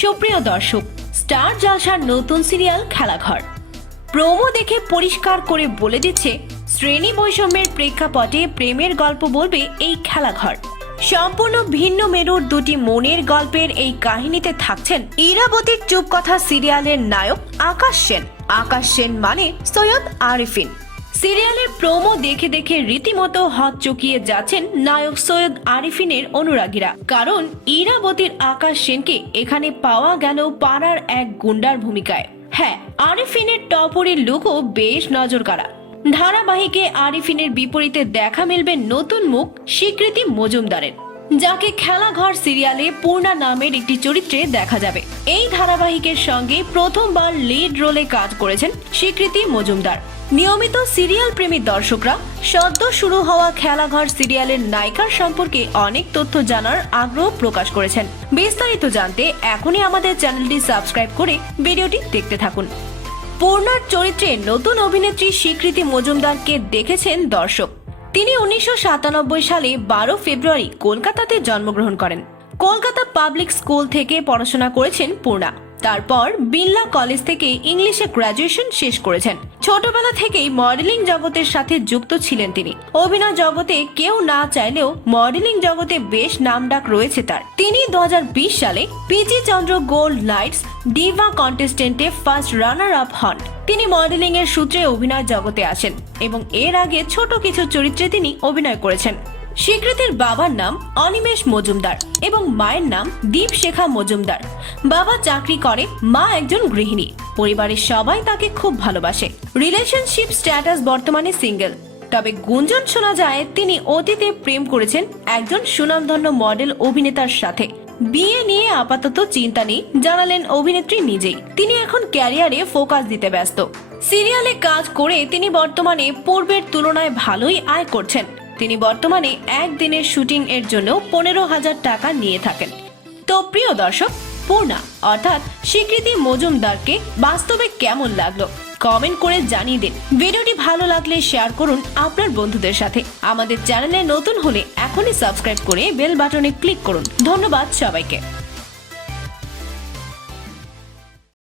সুপ্রিয় দর্শক, স্টার জলসার নতুন সিরিয়াল খেলাঘর। প্রোমো দেখে পরিষ্কার করে বলে দিচ্ছে, শ্রেণি বৈষম্যের প্রেক্ষাপটে প্রেমের গল্প বলবে এই খেলাঘর। সম্পূর্ণ ভিন্ন মেরুর দুটি মনের গল্পের এই কাহিনীতে থাকছেন ইরাবতীর চুপকথা সিরিয়ালের নায়ক আকাশ সেন। আকাশ সেন মানে সৈয়দ আরিফিন। সিরিয়ালের প্রোমো দেখে দেখে রীতিমতো হাত চকিয়ে যাচ্ছেন নায়ক সৈয়দ আরিফিনের অনুরাগীরা। কারণ ইরাবতীর আকাশ সেনকে এখানে পাওয়া গেল পাড়ার এক গুন্ডার ভূমিকায়। হ্যাঁ আরিফিনের টপরের লুকও বেশ নজর কাড়া ধারাবাহিকে আরিফিনের বিপরীতে দেখা মিলবে নতুন মুখ স্বীকৃতি মজুমদারের। যাকে খেলাঘর সিরিয়ালে পূর্ণা নামের একটি চরিত্রে দেখা যাবে। এই ধারাবাহিকের সঙ্গে প্রথমবার লিড রোলে কাজ করেছেন স্বীকৃতি মজুমদার। নিয়মিত সিরিয়াল প্রেমী দর্শকরা, সদ্য শুরু হওয়া খেলাঘর সিরিয়ালের নায়িকার সম্পর্কে অনেক তথ্য জানার আগ্রহ প্রকাশ করেছেন। বিস্তারিত জানতে এখনই আমাদের চ্যানেলটি সাবস্ক্রাইব করে ভিডিওটি দেখতে থাকুন। পূর্ণার চরিত্রে নতুন অভিনেত্রী স্বীকৃতি মজুমদারকে দেখেছেন দর্শক। তিনি উনিশশো সাতানব্বই সালে বারো ফেব্রুয়ারি কলকাতাতে জন্মগ্রহণ করেন। কলকাতা পাবলিক স্কুল থেকে পড়াশোনা করেছেন পূর্ণা। তারপর বিড়লা কলেজ থেকে ইংলিশে গ্র্যাজুয়েশন শেষ করেছেন। ছোটবেলা থেকেই মডেলিং জগতের সাথে যুক্ত ছিলেন তিনি। অভিনয় জগতে কেউ না চাইলেও মডেলিং জগতে বেশ নামডাক রয়েছে তার। তিনি দু হাজার বিশ সালে PG Chandra gold knights diva কন্টেস্টেন্টে first runner up হন। তিনি মডেলিং এর সূত্রে অভিনয় জগতে আসেন এবং এর আগে ছোট কিছু চরিত্রে তিনি অভিনয় করেছেন। স্বীকৃতির বাবার নাম অনিমেষ মজুমদার এবং মায়ের নাম দীপশেখা মজুমদার। বাবা চাকরি করে, মা একজন গৃহিণী। পরিবারের সবাই তাকে খুব ভালোবাসে। রিলেশনশিপ স্ট্যাটাস বর্তমানে সিঙ্গেল তবে গুঞ্জন শোনা যায়, তিনি অতীতে প্রেম করেছেন একজন সুনামধন্য মডেল অভিনেতার সাথে। বিয়ে নিয়ে আপাতত চিন্তা নেই, জানালেন অভিনেত্রী নিজেই। তিনি এখন ক্যারিয়ারে ফোকাস দিতে ব্যস্ত। সিরিয়ালে কাজ করে তিনি বর্তমানে পূর্বের তুলনায় ভালোই আয় করছেন। তিনি বর্তমানে একদিনের শুটিং এর জন্য পনেরো হাজার টাকা নিয়ে থাকেন। তো প্রিয় দর্শক, পূর্ণা, অর্থাৎ স্বীকৃতি মজুমদারকে বাস্তবে কেমন লাগল? কমেন্ট করে জানিয়ে দিন। ভিডিওটি ভালো লাগলে শেয়ার করুন আপনার বন্ধুদের সাথে। আমাদের চ্যানেলে নতুন হলে এখনই সাবস্ক্রাইব করে বেল বাটনে ক্লিক করুন। ধন্যবাদ সবাইকে।